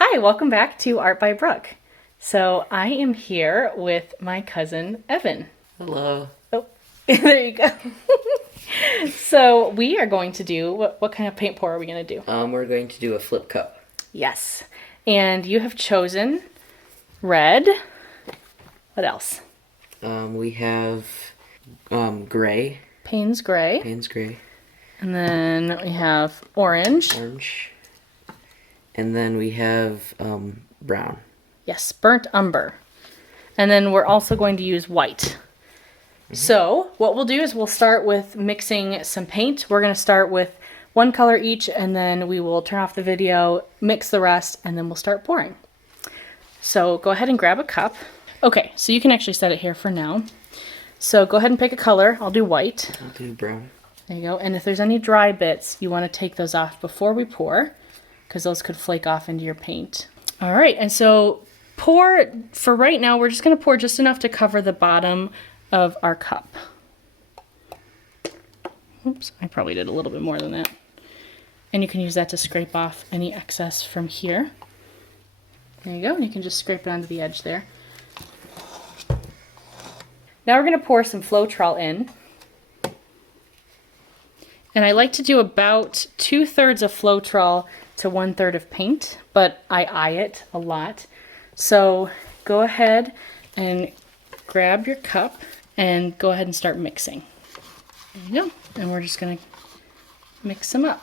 Hi, welcome back to Art by Brooke. So I am here with my cousin Evan. Hello. Oh, there you go. So we are going to do, what kind of paint pour are we going to do? We're going to do a flip cup. Yes. And you have chosen red. What else? We have gray. Payne's gray. Payne's gray. And then we have orange. Orange. And then we have brown. Yes, burnt umber. And then we're also going to use white. So what we'll do is we'll start with mixing some paint. We're going to start with one color each, and then we will turn off the video, mix the rest, and then we'll start pouring. So go ahead and grab a cup. Okay, so you can actually set it here for now. So go ahead and pick a color. I'll do white. I'll do brown. There you go. And if there's any dry bits, you want to take those off before we pour, because those could flake off into your paint. All right, and so pour, for right now, we're just going to pour just enough to cover the bottom of our cup. Oops, I probably did a little bit more than that. And you can use that to scrape off any excess from here. There you go, and you can just scrape it onto the edge there. Now we're going to pour some flotrol in. And I like to do about 2/3 of flotrol to 1/3 of paint, but I eye it a lot. So go ahead and grab your cup and go ahead and start mixing. There you go. And we're just going to mix them up.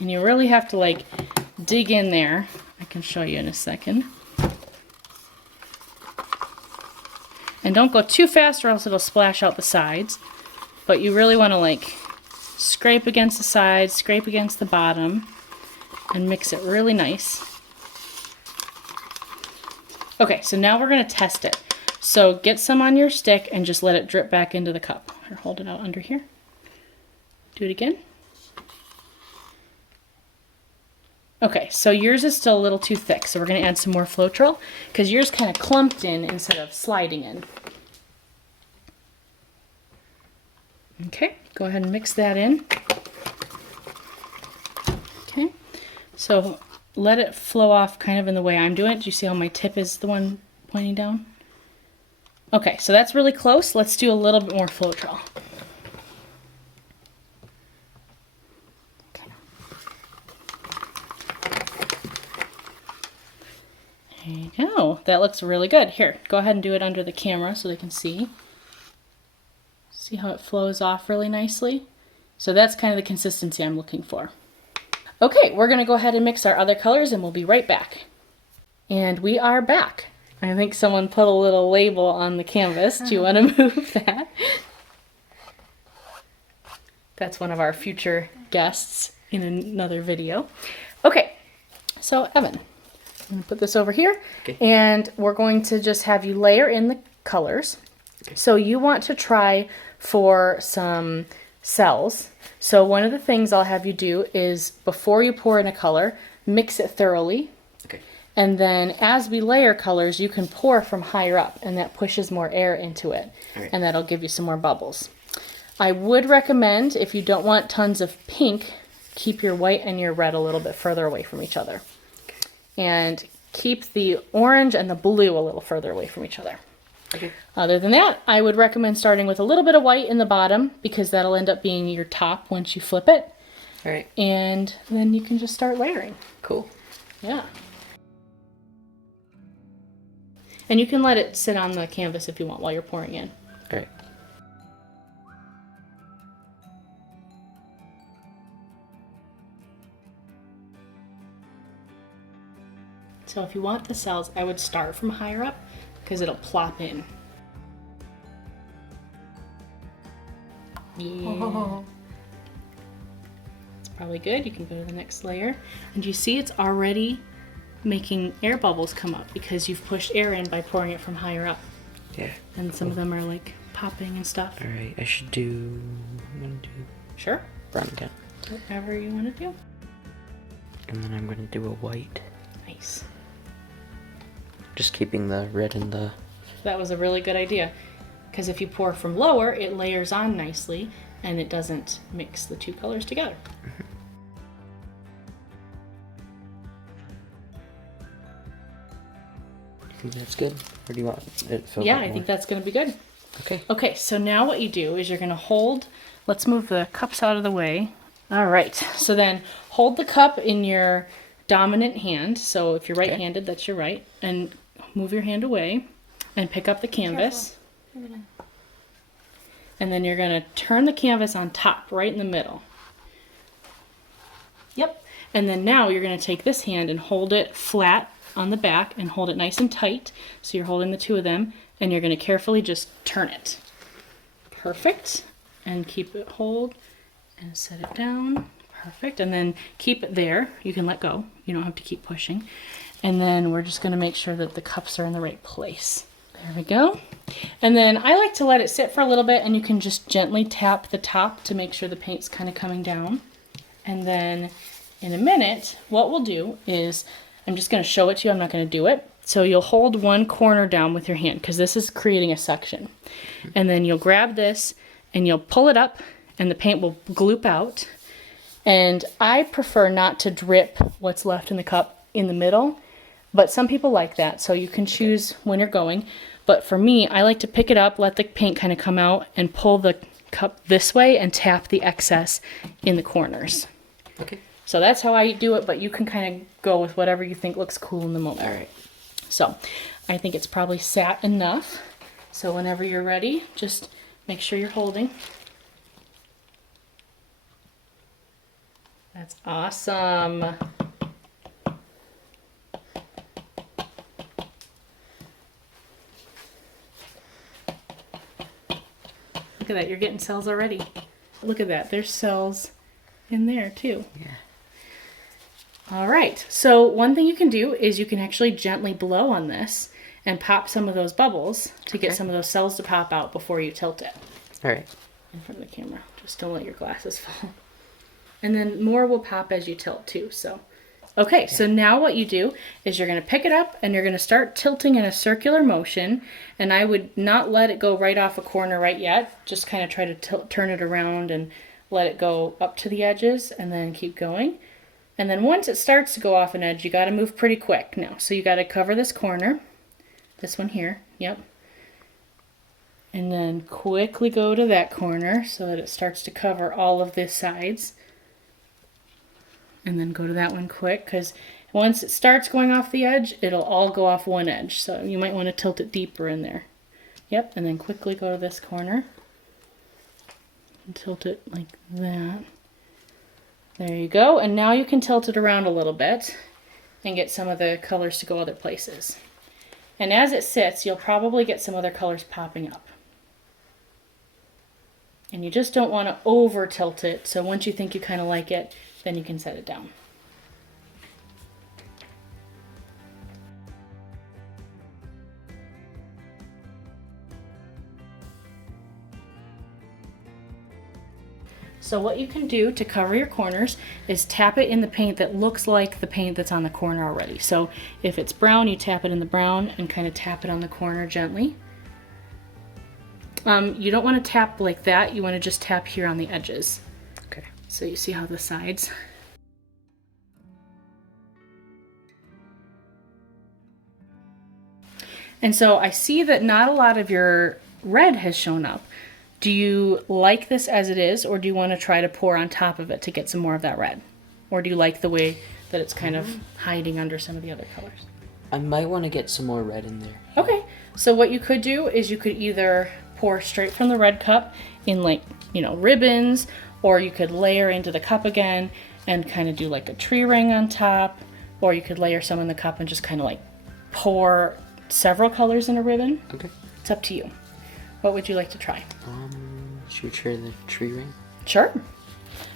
And you really have to like dig in there. I can show you in a second. And don't go too fast or else it'll splash out the sides. But you really want to like scrape against the sides, scrape against the bottom, and mix it really nice. Okay, so now we're going to test it. So get some on your stick and just let it drip back into the cup. Or hold it out under here. Do it again. Okay, so yours is still a little too thick, so we're going to add some more flotrol because yours kind of clumped in instead of sliding in. Okay, go ahead and mix that in. Okay, so let it flow off kind of in the way I'm doing it. Do you see how my tip is the one pointing down? Okay, so that's really close. Let's do a little bit more flotrol. Okay. There you go. That looks really good. Here, go ahead and do it under the camera so they can see. See how it flows off really nicely? So that's kind of the consistency I'm looking for. Okay, we're going to go ahead and mix our other colors and we'll be right back. And we are back. I think someone put a little label on the canvas. Do you want to move that? That's one of our future guests in another video. Okay, so Evan, I'm going to put this over here. Okay. And we're going to just have you layer in the colors. Okay. So you want to try for some cells. So one of the things I'll have you do is before you pour in a color, mix it thoroughly. Okay. And then as we layer colors, you can pour from higher up and that pushes more air into it. All right. And that'll give you some more bubbles. I would recommend, if you don't want tons of pink, keep your white and your red a little bit further away from each other. Okay. And keep the orange and the blue a little further away from each other. Okay. Other than that, I would recommend starting with a little bit of white in the bottom because that'll end up being your top once you flip it. All right. And then you can just start layering. Cool. Yeah. And you can let it sit on the canvas if you want while you're pouring in. All right. So if you want the cells, I would start from higher up because it'll plop in. Yeah. It's probably good. You can go to the next layer. And you see it's already making air bubbles come up because you've pushed air in by pouring it from higher up. Yeah. And some of them are like popping and stuff. All right. I should do. I'm gonna do Sure. brown again. Whatever you want to do. And then I'm gonna do a white. Nice. Just keeping the red in the. That was a really good idea. Because if you pour from lower, it layers on nicely. and it doesn't mix the two colors together. You think that's good? Or do you want it filled Yeah, up I more? think that's gonna be good. Okay. Okay, so now what you do is you're gonna hold, let's move the cups out of the way. All right, so then hold the cup in your dominant hand. So if you're right-handed, that's your right. And move your hand away and pick up the canvas. And then you're gonna turn the canvas on top, right in the middle. Yep. And then now you're gonna take this hand and hold it flat on the back and hold it nice and tight. So you're holding the two of them, and you're gonna carefully just turn it. Perfect. And keep it hold and set it down. Perfect. And then keep it there. You can let go. You don't have to keep pushing. And then we're just gonna make sure that the cups are in the right place. There we go. And then I like to let it sit for a little bit, and you can just gently tap the top to make sure the paint's kind of coming down. And then in a minute, what we'll do is, I'm just gonna show it to you, I'm not gonna do it. So you'll hold one corner down with your hand, because this is creating a section. And then you'll grab this, and you'll pull it up, and the paint will gloop out. And I prefer not to drip what's left in the cup in the middle, but some people like that, so you can choose when you're going. But for me, I like to pick it up, let the paint kind of come out, and pull the cup this way and tap the excess in the corners. Okay. So that's how I do it, but you can kind of go with whatever you think looks cool in the moment. All right. So I think it's probably sat enough. So whenever you're ready, just make sure you're holding. That's awesome. Look at that, you're getting cells already. Look at that, there's cells in there too. Yeah. All right, so one thing you can do is you can actually gently blow on this and pop some of those bubbles to get some of those cells to pop out before you tilt it. All right. In front of the camera. Just don't let your glasses fall. And then more will pop as you tilt too, so. Okay, so now what you do is you're gonna pick it up and you're gonna start tilting in a circular motion, and I would not let it go right off a corner right yet. Just kind of try to turn it around and let it go up to the edges and then keep going. And then once it starts to go off an edge, you gotta move pretty quick now. So you gotta cover this corner, this one here, yep. And then quickly go to that corner so that it starts to cover all of the sides. And then go to that one quick, because once it starts going off the edge, it'll all go off one edge. So you might want to tilt it deeper in there. Yep, and then quickly go to this corner. And tilt it like that. There you go. And now you can tilt it around a little bit and get some of the colors to go other places. And as it sits, you'll probably get some other colors popping up. And you just don't want to over tilt it. So once you think you kind of like it, then you can set it down. So what you can do to cover your corners is tap it in the paint that looks like the paint that's on the corner already. So if it's brown, you tap it in the brown and kind of tap it on the corner gently. You don't want to tap like that. You want to just tap here on the edges. Okay. So you see how the sides. And so I see that not a lot of your red has shown up. Do you like this as it is, or do you want to try to pour on top of it to get some more of that red? Or do you like the way that it's kind of hiding under some of the other colors? I might want to get some more red in there. Okay, so what you could do is you could either pour straight from the red cup in, like, you know, ribbons, or you could layer into the cup again and kind of do like a tree ring on top, or you could layer some in the cup and just kind of like pour several colors in a ribbon. Okay. It's up to you. What would you like to try? Should we try the tree ring? Sure.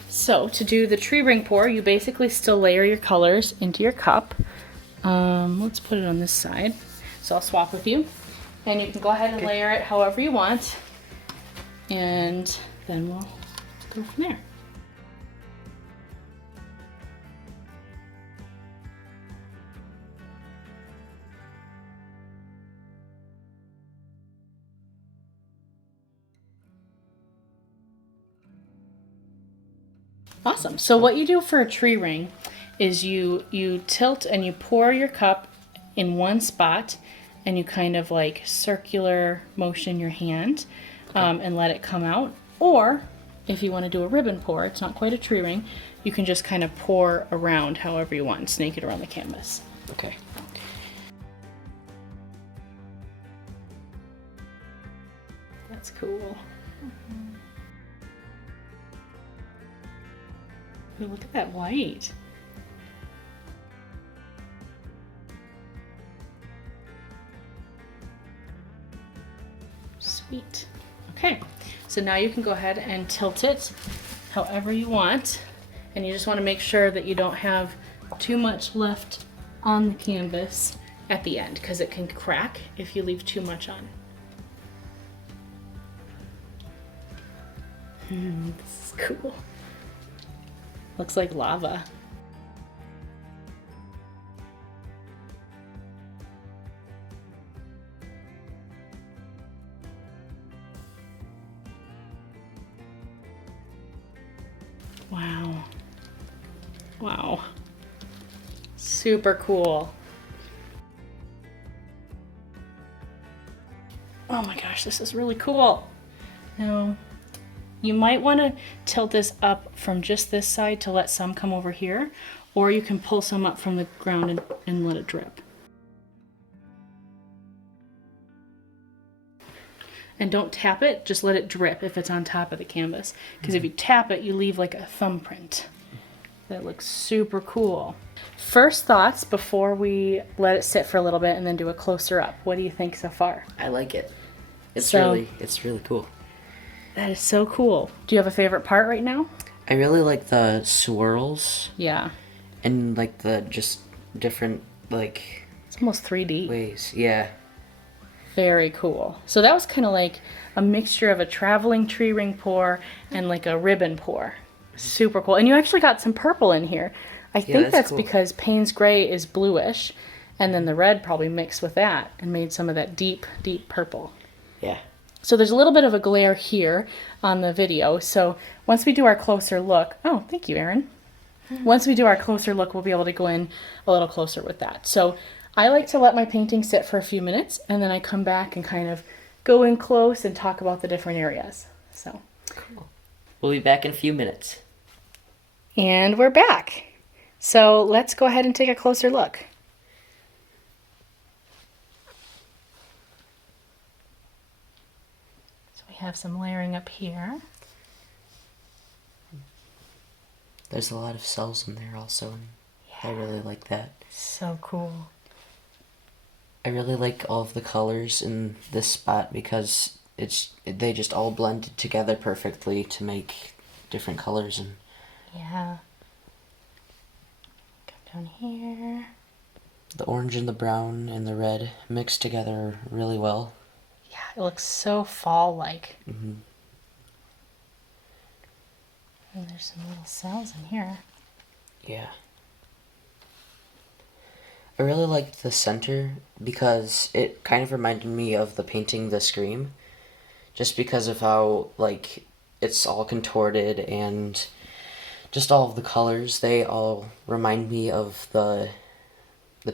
So to do the tree ring pour, you basically still layer your colors into your cup. Let's put it on this side. So I'll swap with you. And you can go ahead and layer it however you want. And then we'll go from there. Awesome. So what you do for a tree ring is you tilt and you pour your cup in one spot, and you kind of like circular motion your hand and let it come out. Or if you want to do a ribbon pour, it's not quite a tree ring, you can just kind of pour around however you want and snake it around the canvas. Okay. That's cool. Ooh, look at that white. Sweet. Okay, so now you can go ahead and tilt it however you want, and you just want to make sure that you don't have too much left on the canvas at the end, because it can crack if you leave too much on. This is cool. Looks like lava. Wow. Wow. Super cool. Oh my gosh, this is really cool. Now, you might want to tilt this up from just this side to let some come over here, or you can pull some up from the ground and let it drip. And don't tap it, just let it drip if it's on top of the canvas. Because if you tap it, you leave like a thumbprint. That looks super cool. First thoughts before we let it sit for a little bit and then do a closer up. What do you think so far? I like it. It's So- really cool. That is so cool. Do you have a favorite part right now? I really like the swirls Yeah. and like the just different like It's almost 3D. ways. Yeah. Very cool. So that was kind of like a mixture of a traveling tree ring pour and like a ribbon pour. Super cool. And you actually got some purple in here. I think that's cool. because Payne's gray is bluish, and then the red probably mixed with that and made some of that deep, deep purple. Yeah. So there's a little bit of a glare here on the video. So once we do our closer look, oh, thank you, Erin. Once we do our closer look, we'll be able to go in a little closer with that. So I like to let my painting sit for a few minutes, and then I come back and kind of go in close and talk about the different areas. So, Cool. We'll be back in a few minutes. and we're back. So let's go ahead and take a closer look. So we have some layering up here. There's a lot of cells in there also, and I really like that. So cool. I really like all of the colors in this spot because they just all blended together perfectly to make different colors, and Yeah. Come down here. the orange and the brown and the red mixed together really well. Yeah, it looks so fall-like. Mhm. And there's some little cells in here. Yeah. I really liked the center because it kind of reminded me of the painting The Scream, just because of how like it's all contorted and just all of the colors, they all remind me of the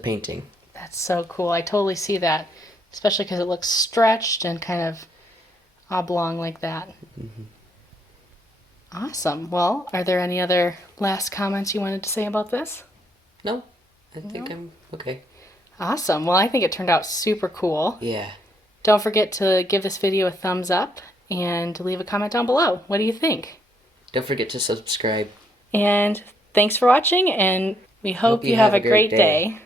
painting. That's so cool. I totally see that, especially because it looks stretched and kind of oblong like that. Awesome. Well, are there any other last comments you wanted to say about this? No, I think I'm okay. Awesome. Well, I think it turned out super cool. Yeah. Don't forget to give this video a thumbs up and leave a comment down below. What do you think? Don't forget to subscribe. And thanks for watching, and we hope you have a great day.